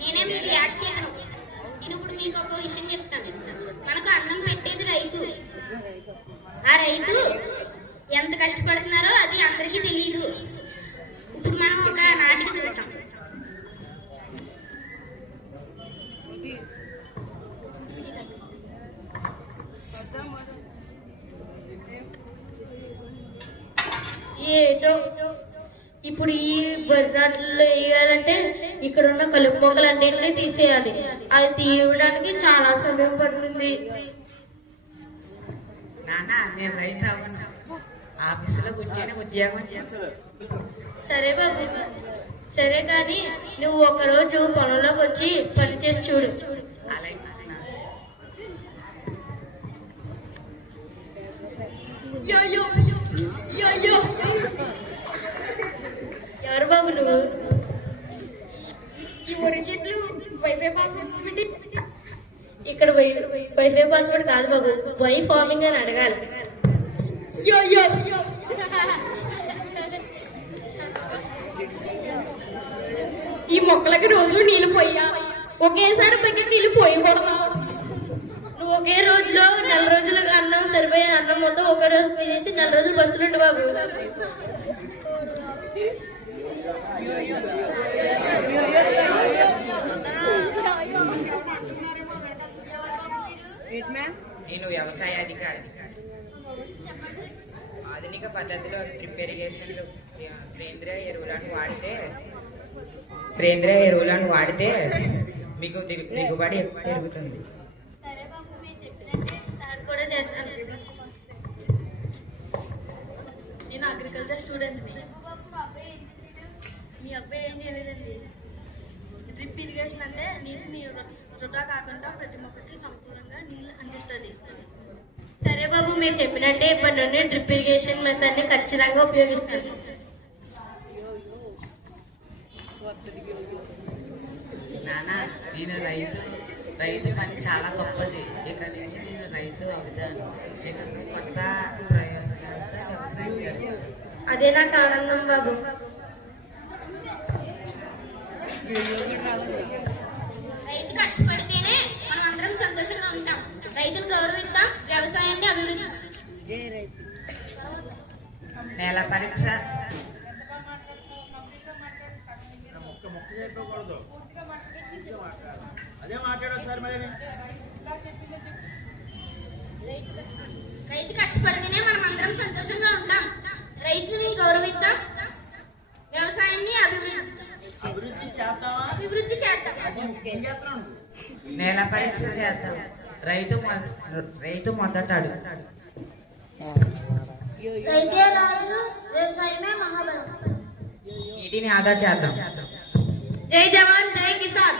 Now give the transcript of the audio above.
నేనే మీకు యాడ్ చేయను. నేను ఇప్పుడు మీకు ఒక విషయం చెప్తాను. మనకు అన్నం పెట్టేది రైతు. ఆ రైతు ఎంత కష్టపడుతున్నారో అది అందరికీ తెలియదు. ఇప్పుడు మనం ఒక నాటిక చూద్దాం. ఏటో ఇప్పుడు ఈ బర్రెలు వేయాలంటే ఇక్కడ ఉన్న కలుపు మొక్కలన్నింటినీ తీసేయాలి. అది తీయడానికి చాలా సమయం పడుతుంది. నాన్న నేను రైతు అవ్వను, ఆఫీసులో కూర్చొని ఉద్యోగం చేస్తాను. సరే బాబు, సరే కానీ నువ్వు ఒకరోజు పొలంలోకి వచ్చి పని చేసి చూడు. అలాగే ఎవరు బాబు నువ్వు? ఈ వరి చెట్లు వైఫై పాస్వర్డ్ పెట్టి ఇక్కడ వైఫై పాస్వర్డ్ కాదు బాబు, వై ఫార్మింగ్ అని అడగాలి. ఈ మొక్కలకి రోజు నీళ్లు పోయాలి. ఒకేసారి బకెట్ నీళ్లు పోయకూడదు. నువ్వు ఒకే రోజులో 4 రోజులకు అన్నం సరిపోయే అన్నం మొత్తం ఒక రోజు తినేసి 4 రోజులు వస్తుండే బాబు. నేను వ్యవసాయ అధికారి. ఆధునిక పద్ధతిలో డ్రిప్ ఇరిగేషన్లు సేంద్రియ ఎరువులను వాడితే మీకు దిగుబడి ఎక్కువ పెరుగుతుంది. సరే బాబు, మీరు చెప్పినట్టే సార్ కూడా చేస్తాను. నేను అగ్రికల్చర్ స్టూడెంట్. మీ అబ్బాయి ఏం చేయలేదండి. డ్రిప్ ఇరిగేషన్ అంటే నీటిని వృధా కాకుండా ప్రతి మొక్కకి సంపూర్ణంగా నీళ్లు అందిస్తుంది. సరే బాబు, మీరు చెప్పినట్టే ఇప్పటి నుండి డ్రిప్ ఇరిగేషన్ మెథడ్ ని ఖచ్చితంగా ఉపయోగిస్తాను. నాన్న నేను రైతు పని చాలా గొప్పది. ఇక నుంచి నేను రైతు అవుతాను. ఇక కొత్త ప్రయోజనాలతో వ్యవసాయం చేస్తాను. అదే నాకు ఆనందం బాబు. రైతు కష్టపడితేనే మనం అందరం సంతోషంగా ఉంటాం. రైతును గౌరవిద్దాం, వ్యవసాయాన్ని అభివృద్ధి. నేల పరీక్ష రైతు కష్టపడితేనే మనం అందరం సంతోషంగా ఉంటాం. రైతుని గౌరవిద్దాం, వ్యవసాయాన్ని అభివృద్ధి చేద్దాం. నేల పరీక్ష చేద్దాం. రైతు మొదట అడుగుతాడు. రైతే రాజు, వ్యవసాయమే మహాబలం. నీటిని ఆదా చేద్దాం. జై జవాన్, జై కిసాన్.